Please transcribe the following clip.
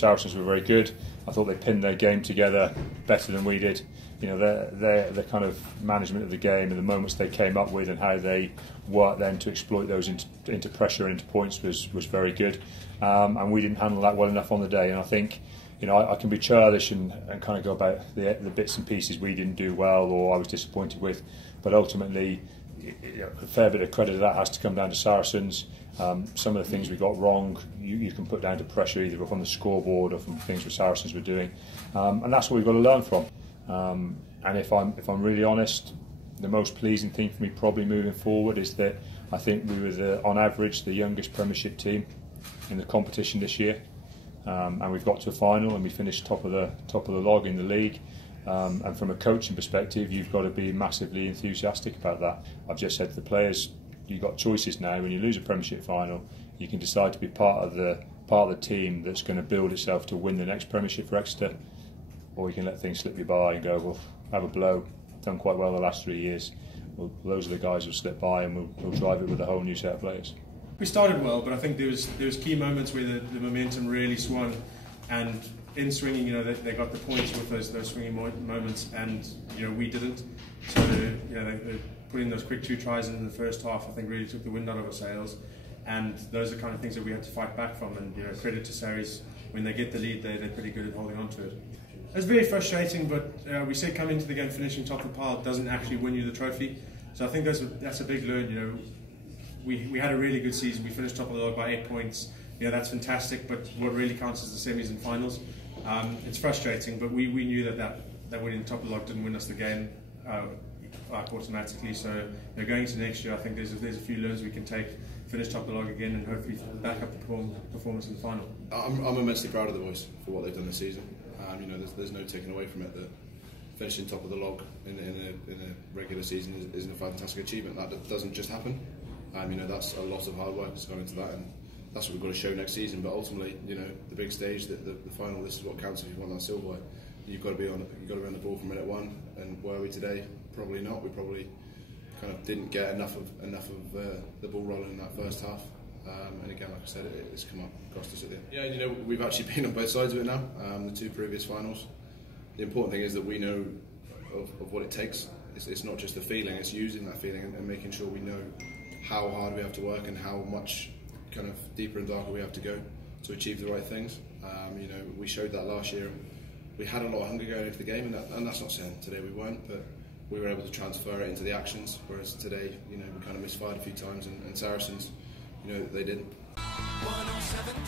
Saracens were very good. I thought they pinned their game together better than we did. You know, the kind of management of the game and the moments they came up with and how they worked then to exploit those into pressure and into points was very good. And we didn't handle that well enough on the day. And I think, you know, I can be childish and kind of go about the bits and pieces we didn't do well or I was disappointed with. But ultimately, a fair bit of credit of that has to come down to Saracens. Some of the things we got wrong, you can put down to pressure either from the scoreboard or from things that Saracens were doing, and that's what we've got to learn from. And if I'm really honest, the most pleasing thing for me probably moving forward is that I think we were on average the youngest Premiership team in the competition this year, and we've got to a final and we finished top of the log in the league. And from a coaching perspective, you've got to be massively enthusiastic about that. I've just said to the players, you've got choices now. When you lose a Premiership final, you can decide to be part of the team that's going to build itself to win the next Premiership for Exeter, or you can let things slip you by and go, well, have a blow. Done quite well the last 3 years. Well, those are the guys who'll slip by, and we'll drive it with a whole new set of players. We started well, but I think there was key moments where the momentum really swung, and in swinging, you know, they got the points with those swinging moments, and you know, we didn't. So you know, they putting those quick 2 tries in the first half, I think, really took the wind out of our sails, and those are the kind of things that we had to fight back from. And you know, credit to Sarries, when they get the lead, they're pretty good at holding on to it. It's very frustrating, but we said coming into the game finishing top of the pile doesn't actually win you the trophy. So I think that's a big learn. You know, we had a really good season. We finished top of the log by 8 points. You know, that's fantastic, but what really counts is the semis and finals. It's frustrating, but we knew that winning top of the log didn't win us the game automatically. So you know, going into next year, I think there's a few learns we can take, finish top of the log again, and hopefully back up the performance in the final. I'm immensely proud of the boys for what they've done this season. You know, there's no taking away from it that finishing top of the log in a regular season is a fantastic achievement. That doesn't just happen. You know, that's a lot of hard work that's gone into that, and that's what we've got to show next season. But ultimately, you know, the big stage, the final, this is what counts if you want that silverware. You've got to be on the ball from minute one. And where are we today? Probably not. We probably kind of didn't get enough of the ball rolling in that first half. And again, like I said, it's come up, cost us at the end. Yeah, you know, we've actually been on both sides of it now. The 2 previous finals. The important thing is that we know of what it takes. It's not just the feeling; it's using that feeling and making sure we know how hard we have to work and how much kind of deeper and darker we have to go to achieve the right things. You know, we showed that last year. We had a lot of hunger going into the game, and that's not saying today we weren't, but we were able to transfer it into the actions. Whereas today, you know, we kind of misfired a few times, and Saracens, you know, they didn't. 107.